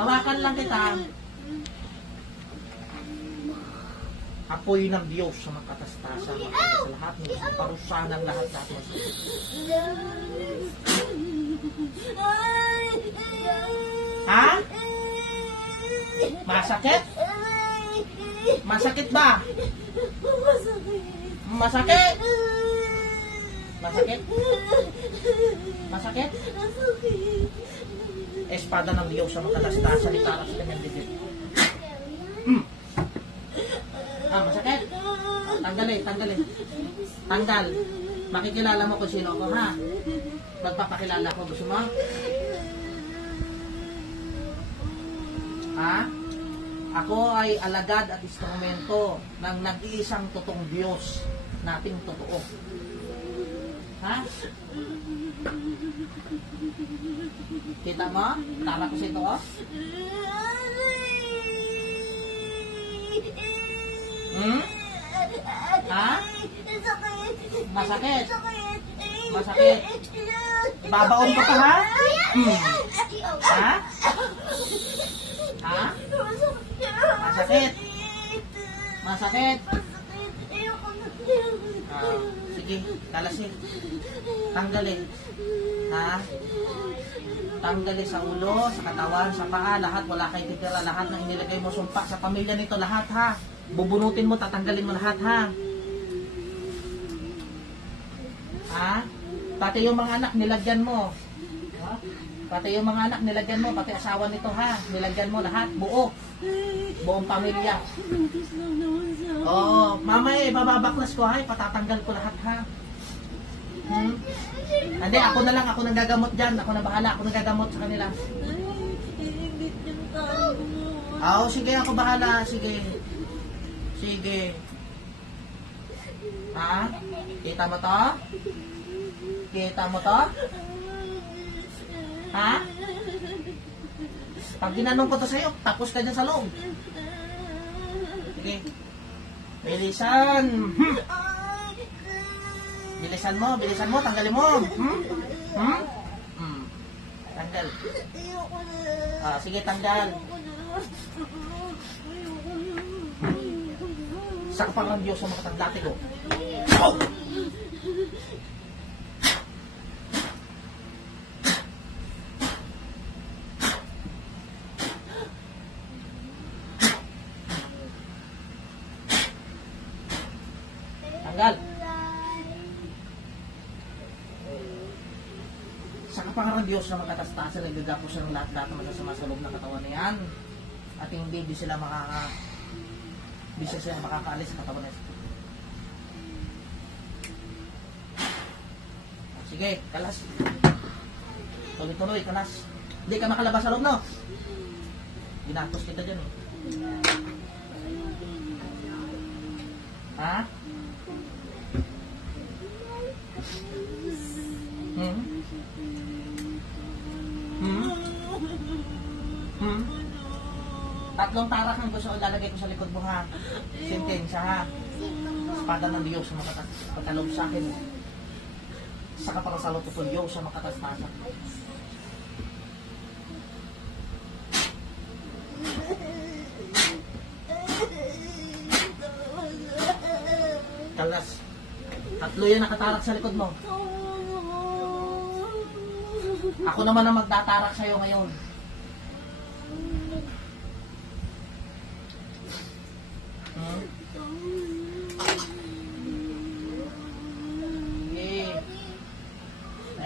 Hawakan lang kita. Apoy ng Diyos sa makatastasan, sa lahat ng gusto, parusahan ang lahat natin. Ha? Masakit? Masakit ba? Masakit? Masakit? Masakit? Espada ng Diyos sa makatastasan, itaras sa kanyang bibig. Masakit? Tanggalin, tanggalin. Tanggal. Makikilala mo kung sino ako, ha? Magpapakilala ko. Gusto mo? Ha? Ako ay alagad at instrumento ng nag-iisang totoong Diyos nating totoo. Ha? Kita mo? Tara ko sa ito, oh. Ha? Masakit? Masakit? Babaon ka pa, ha? Ha? Ha? Masakit? Masakit? Sige, kalasin. Tanggalin. Ha? Tanggalin sa ulo, sa katawan, sa paa, lahat, wala kay titira, lahat ng inilagay mo sumpa sa pamilya nito, lahat, ha? Bubunutin mo, tatanggalin mo lahat, ha? Ha? Pati yung mga anak, nilagyan mo. Ha? Pati yung mga anak, nilagyan mo, pati asawa nito, ha? Nilagyan mo lahat, buo. Buong pamilya. Oo, mamaya, bababaklas ko, ha? Patatanggal ko lahat, ha? Hindi, ako na lang, ako nang gagamot dyan. Ako na bahala, ako nang gagamot sa kanila. Oo, sige, ako bahala, sige. Sige. Ha? Kita mo to? Kita mo to? Ha? Pag ginanong ko to sa'yo, tapos ka dyan sa loob. Sige. Bilisan. Bilisan mo, tanggalin mo. Tanggal. Sige, tanggal. Sa kapangalan ng Diyos sa mga katandate ko. Oh! Tanggal. Sa kapangalan ng Diyos na makatastasan, nagagapos ng lahat-lahat na masasama sa loob ng katawan na yan. At hindi sila makakaalis sa katawan na yan. Sige, kalas. Tuloy-tuloy, kalas. Hindi ka makalabas sa loob, no? Ginapos kita dyan, eh. Ha? Tatlong tarak ang gusto lalagay ko sa likod mo, ha? Sentensya, ha? Espada ng Diyos sa makatalob sa akin. Sa kapangasalot ko Diyos sa makatastasan. Kalas. Tatlo yan nakatarak sa likod mo. Ako naman ang magtatarak sa'yo ngayon.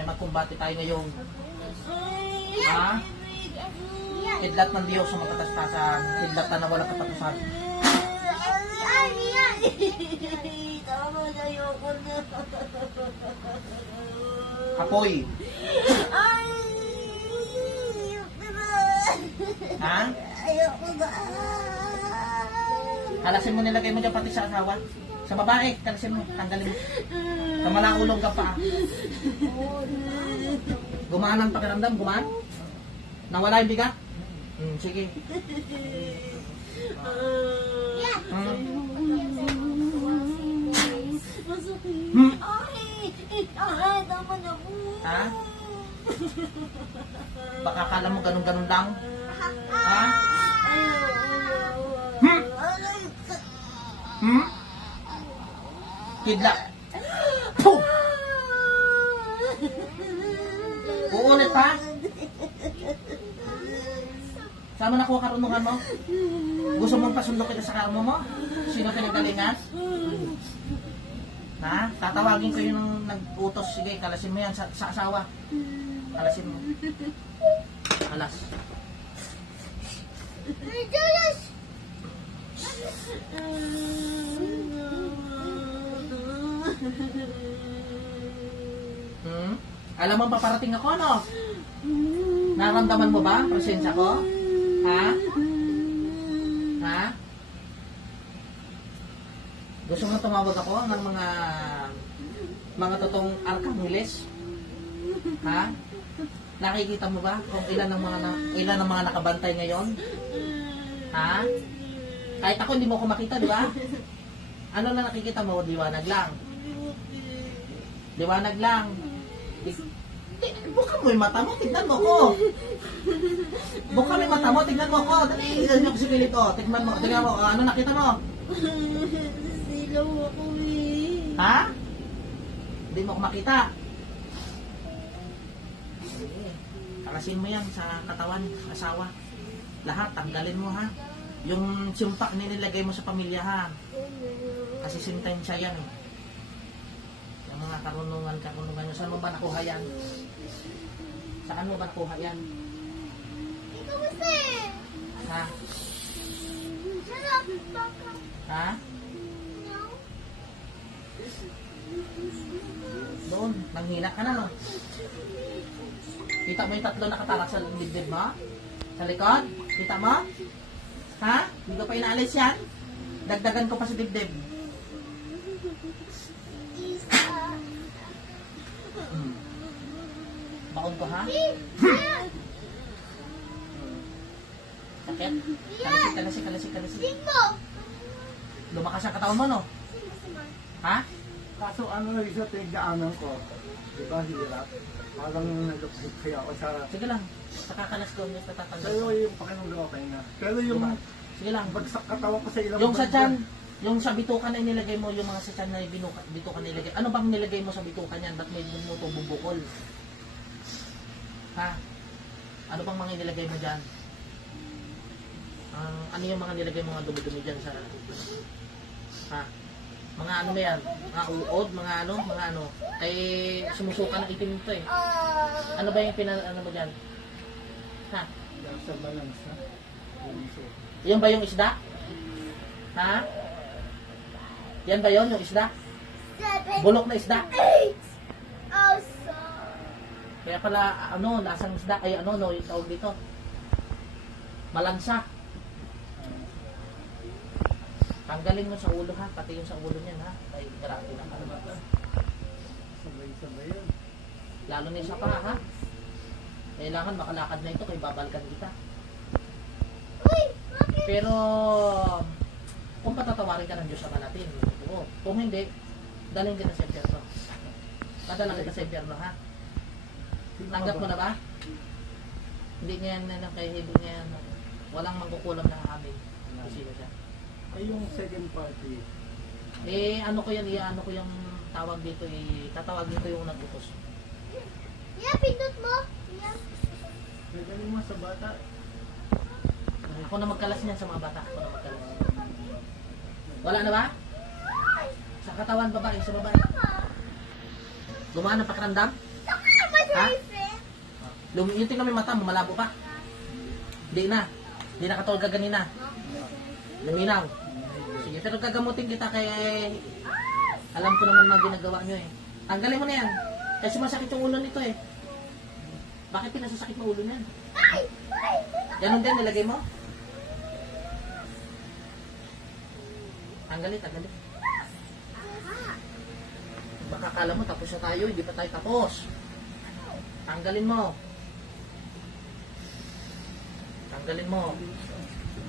Magkumbati tayo ngayon. Ha? Kidlat ng Diyos sa makatastasan. Kidlat na walang katapusan. Apoy. Ha? Halasin mo, nilagay mo dyan pati sa asawa. Sa babae, halasin mo, tanggalin mo. Sa malaulong ka pa. Gumaan ang pakiramdam, gumaan? Nawala yung bigat? Sige. Ha? Baka akala mo ganun-ganun lang? Ha? Hmm? Kidlat. Puh! Uulit pa? Saan mo nakuha karunungan mo? Gusto mong pasundok kita sa karmo mo? Sino pinagalingan? Ha? Tatawagin ko yung nag-utos. Sige, kalasin mo yan sa asawa. Kalasin mo. Alas. Alam mo paparating ako, no? Naramdaman mo ba ang presensya ko? Ha? Ha? Gusto mo tumawag ako ng mga totoong arkangeles? Ha? Nakikita mo ba kung ilan ang mga nakabantay ngayon? Ha? Kahit ako hindi mo ako makita, di ba? Ano na nakikita mo? Liwanag lang. Liwanag lang. Buka mo yung mata mo, tignan mo ko. Buka mo yung mata mo, tignan mo ko. Dali, ilan yung sigilit ko. Tignan mo, tignan mo. Ano nakita mo? Silaw ako eh. Ha? Hindi mo ako makita. Kalasin mo yan sa katawan, asawa. Lahat, tanggalin mo ha. Yung sumpak nilagay mo sa pamilya ha. Kasi sintensya yan eh. Yung mga karunungan nyo. Saan mo ba nakuha yan? Saan mo ba nakuha yan? Ikaw kasi. Ha? Sarap, baka. Ha? No? Doon, nanghina ka na no? Kita mo yung tatlo nakatalak sa dibdib mo? Sa likod? Kita mo? Ha? Hindi ko pa inaalis yan? Dagdagan ko pa sa dibdib. Isa. Baon ko ha? Sakit? Kalasi. Sino? Lumakas ang katawan mo no? Ha? Kaso ano yung sa tigdaanan ko, di ba hirap? Parang nalupit kaya ako sa... Sige lang. Nakakalas doon yung tatatanggal. Pero yung pakinulo okay na. Pero yung Sige lang. bagsak katawan ko sa ilang... Yung sa tiyan, yung sa bitukan na nilagay mo, yung mga sa tiyan na bitukan nilagay. Ano bang nilagay mo sa bitukan yan? Ba't may bumuto bubukol? Ha? Ano bang mga nilagay mo dyan? Ano yung mga nilagay mo mga dumi-dumi dyan sa... Ha? Mga ano ba yan? Mga uod, mga ano. Eh, sumusuka ng itim ito eh. Ano ba yung ano mo dyan? Ha? Sa balance na. Yan ba yung isda? Ha? Yan ba yun, yung isda? 7, Bulok na isda. 8. Also. Kaya pala, lasang isda, ay yung tawag dito. Malansa. Tanggalin mo sa ulo ha, pati yung sa ulo niyan ha. Ay, grabe na ka naman. Sabay-sabay yun. Lalo na yung sa paa ha. Kailangan makalakad na ito, kaya babalkan kita. Uy, bakit? Pero, kung patatawarin ka ng Diyos sa natin, oo. Kung hindi, dalhin kita sa impyerno. Padala kita sa impyerno ha. Tanggap mo na ba? Hindi niya yan kay hindi niya yan. Walang mangkukulam na amin. Sino siya? Ay yung second party. Ano ko yung tawag dito tatawagin ko yung nag-utos. Yeah, pindot mo. Yeah. Nagaling mo sa bata. Ako na magkalas niyan sa mga bata. Ako na magkalas. Wala na ba? Sa katawan babae, sa babae. Gumaan ang pakiramdam? Ha? Yung tingnan mo yung mata mo, malabo pa. Hindi na. Hindi na katulad kaganina. Luminaw. Sige, pero gagamutin kita kay alam ko naman mga ginagawa nyo eh. Tanggalin mo na yan. Kasi masakit yung ulo nito eh. Bakit pinasasakit mo ulo niyan? Ganun din, nilagay mo? Tanggalin. Baka akala mo tapos na tayo, hindi pa tayo tapos. Tanggalin mo.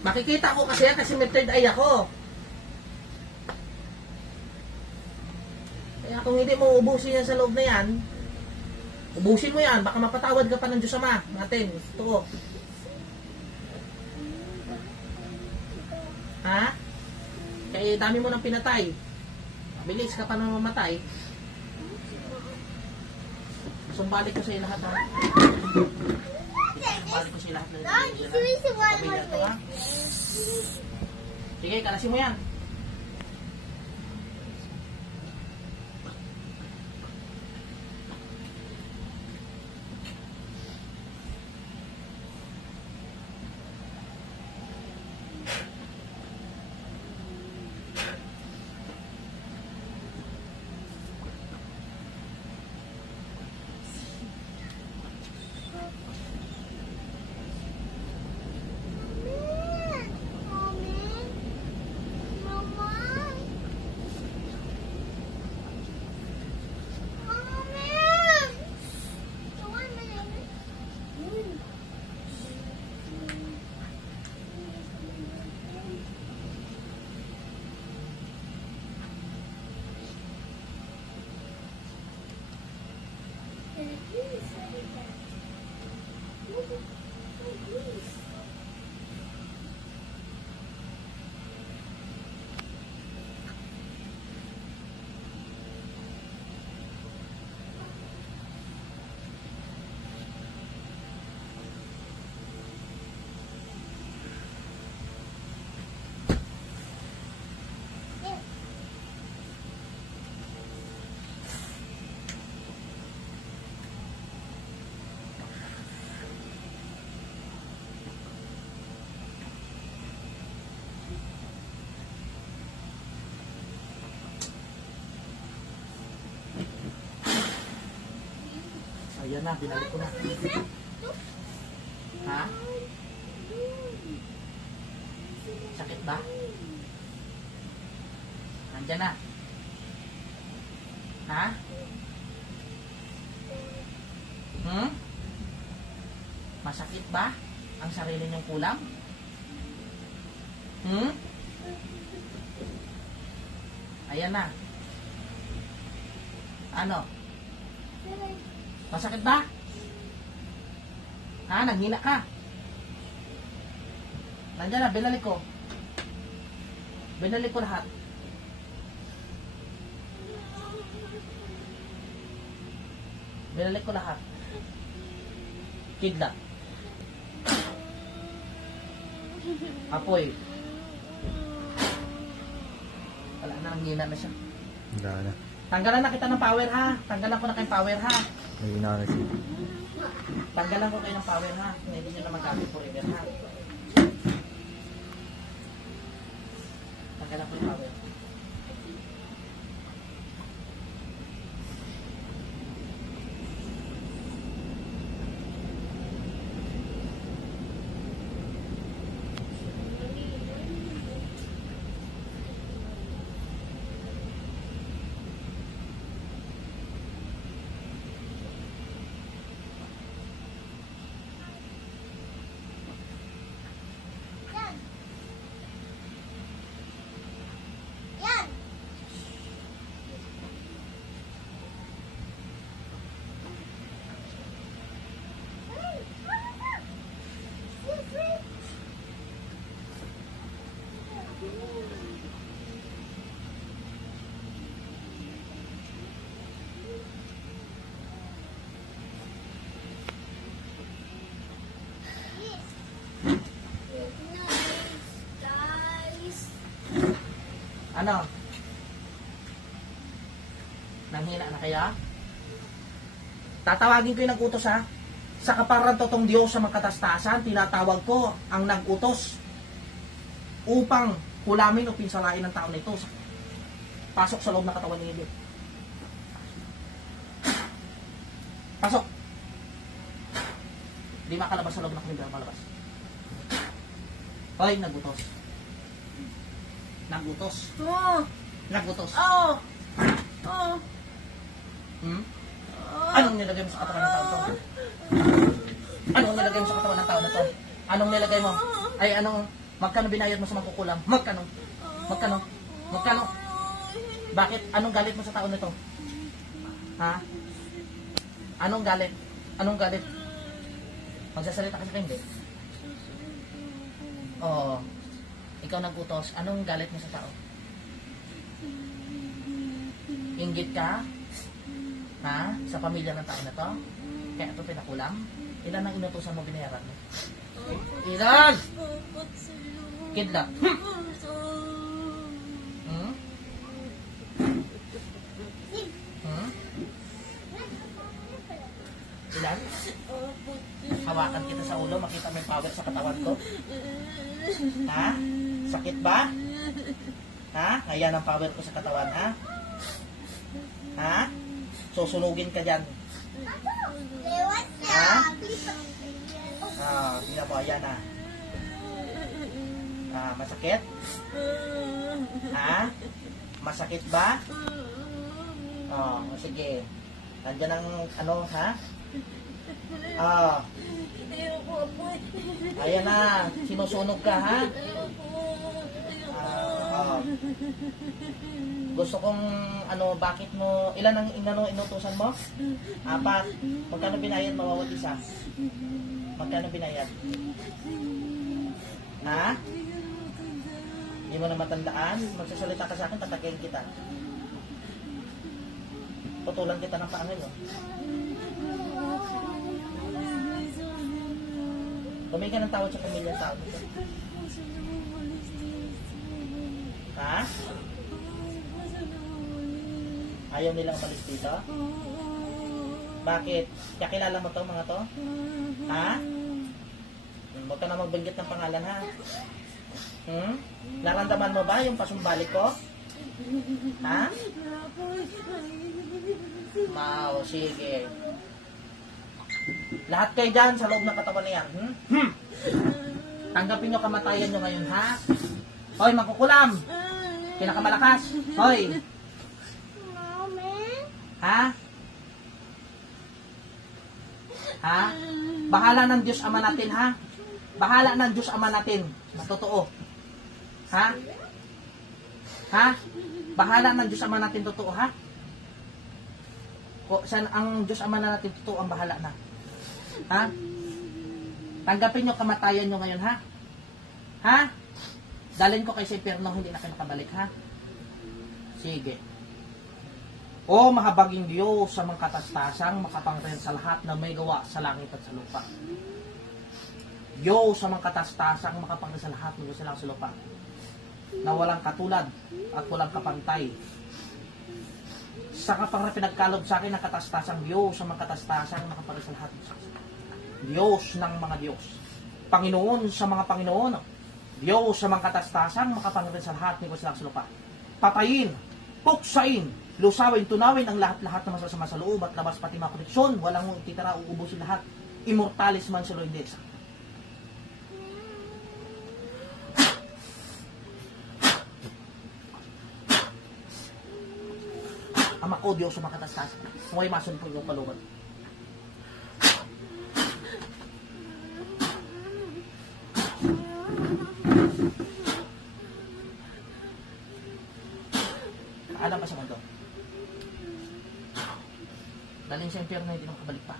Makikita ko kasi may third eye ako. Kaya kung hindi mo ubusin yan sa loob na yan, ubusin mo yan, baka mapatawad ka pa ng Diyos Ama natin. Ito. Ha? Kaya dami mo nang pinatay. Bilis ka pa nang mamatay. Sumbalik ko sa'yo lahat, ha? Sumbalik ko sa'yo lahat. Dad, this is one Pamilya to, ha? more. Sige, kalasin mo yan. Ayan na, binalik ko na. Ha? Sakit ba? Nandyan na. Ha? Masakit ba ang sarili niyong kulam? Ayan na. Ano? Masakit ba? Ha? Nanghina ka? Nandiyan na, binalik ko. Binalik ko lahat. Binalik ko lahat. Kidlat. Apoy. Wala na, nanghina na siya. Wala na. Tanggalan na kita ng power, ha? Tanggalan ko na kayong power, ha? May inaanay siya. Tanggalan ko kayo ng power, ha? Hindi nyo na magkakit forever, ha? Tanggalan ko yung power. Yan. Guys. Ano? Nanghina na kaya? Tatawagin ko yung nag-utos, ha? Sa kaparan totong Diyos sa mga katastasan, tinatawag ko ang nag-utos upang hulamin o pinsalain ng tao nito. Pasok sa loob ng katawan ni Edith. Pasok! Di makalabas sa loob ng kalimba, malabas. Hoy, nag-utos. Nag-utos. Oh. Nag-utos. Oh. Oh. Anong nilagay mo sa katawan ng tao to? Anong nilagay mo sa katawan ng tao na to? Anong nilagay mo? Ay, anong, magkano binayad mo sa magkukulam? Magkano? Magkano? Magkano? Bakit? Anong galit mo sa tao nito? Ha? Anong galit? Anong galit? Magsasalita ka sa hindi? Oo. Ikaw nag-utos. Anong galit mo sa tao? Inggit ka? Ha? Sa pamilya ng tao na to? Kaya ito pinakulam? Ilan ang inutusan mo binayaran mo? Ilan? Kidlat. Hmm? Hmm? Ilan? Hawakan kita sa ulo, makita mo yung power sa katawan ko? Ha? Sakit ba? Ha? Ayan ang power ko sa katawan, ha? Ha? Susunugin ka dyan. Lewat Ha? na. Hindi na po, ayan na. Masakit? Ha? Masakit ba? Sige. Nandiyan ang ano, ha? Ayan na. Sinusunog ka, ha? Gusto kong, ano, bakit mo, ilan ang inutusan mo? 4. Magkano binayad, mawawag isa? Magkano binayad? Ha? Hindi mo na matandaan? Magsasalita ka sa akin, tatakihin kita. Putulan kita ng paa ngayon. Tumingin ka ng tawad sa pamilya ng tao dito. Ha? Ayaw nilang umalis dito? Bakit? Kakilala mo to mga to? Ha? Huwag ka na magbanggit ng pangalan, ha? Naramdaman mo ba yung pasumbalik ko? Ha? Mau, sige. Lahat kayo dyan sa loob ng katawan na yan. Tanggapin nyo kamatayan nyo ngayon, ha? Hoy, magkukulam! Pinakamalakas! Hoy! Ha? Ha? Bahala ng Diyos Ama natin, ha? Bahala ng Diyos Ama natin. Na totoo. Ha? Ha? Bahala ng Diyos Ama natin, totoo, ha? Saan ang Diyos Ama na natin, totoo, ang bahala na. Ha? Tanggapin nyo kamatayan nyo ngayon, ha? Ha? Dalhin ko kayo sa impyerno, hindi na kayo nakabalik, ha? Sige. O mahabaging Diyos sa mga katastasang makapangren sa lahat na may gawa sa langit at sa lupa. Diyos sa mga katastasang makapangren sa lahat na may gawa sa langit at sa lupa. Na walang katulad at walang kapantay. Sa kapang pinagkalob sa akin ng katastasang Diyos sa mga katastasang makapangren sa lahat. Diyos ng mga Diyos. Panginoon sa mga Panginoon. Diyos sa mga katastasang makapangren sa lahat na may gawa sa langit at sa lupa. Patayin, puksain, lusawin, tunawin ang lahat-lahat na masasama sa loob at labas pati mga koneksyon. Walang titira, uubusin lahat. Immortalis man sila hindi isa. Ama ko, Diyos sa mga katastas. Kung ay masun po yung paluban. Alam pa sa mundo. Daling sa impyerno, hindi naman kabalik pa.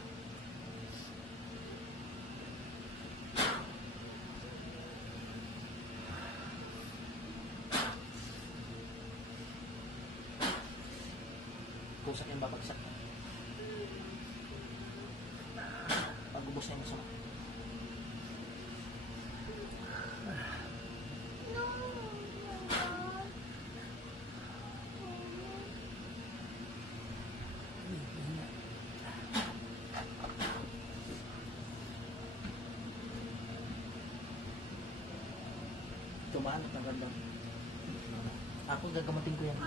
Pusak yung babagsak. Pag-ubos na yung masama. Tumaan at naganda. Ako gagamatin ko yan.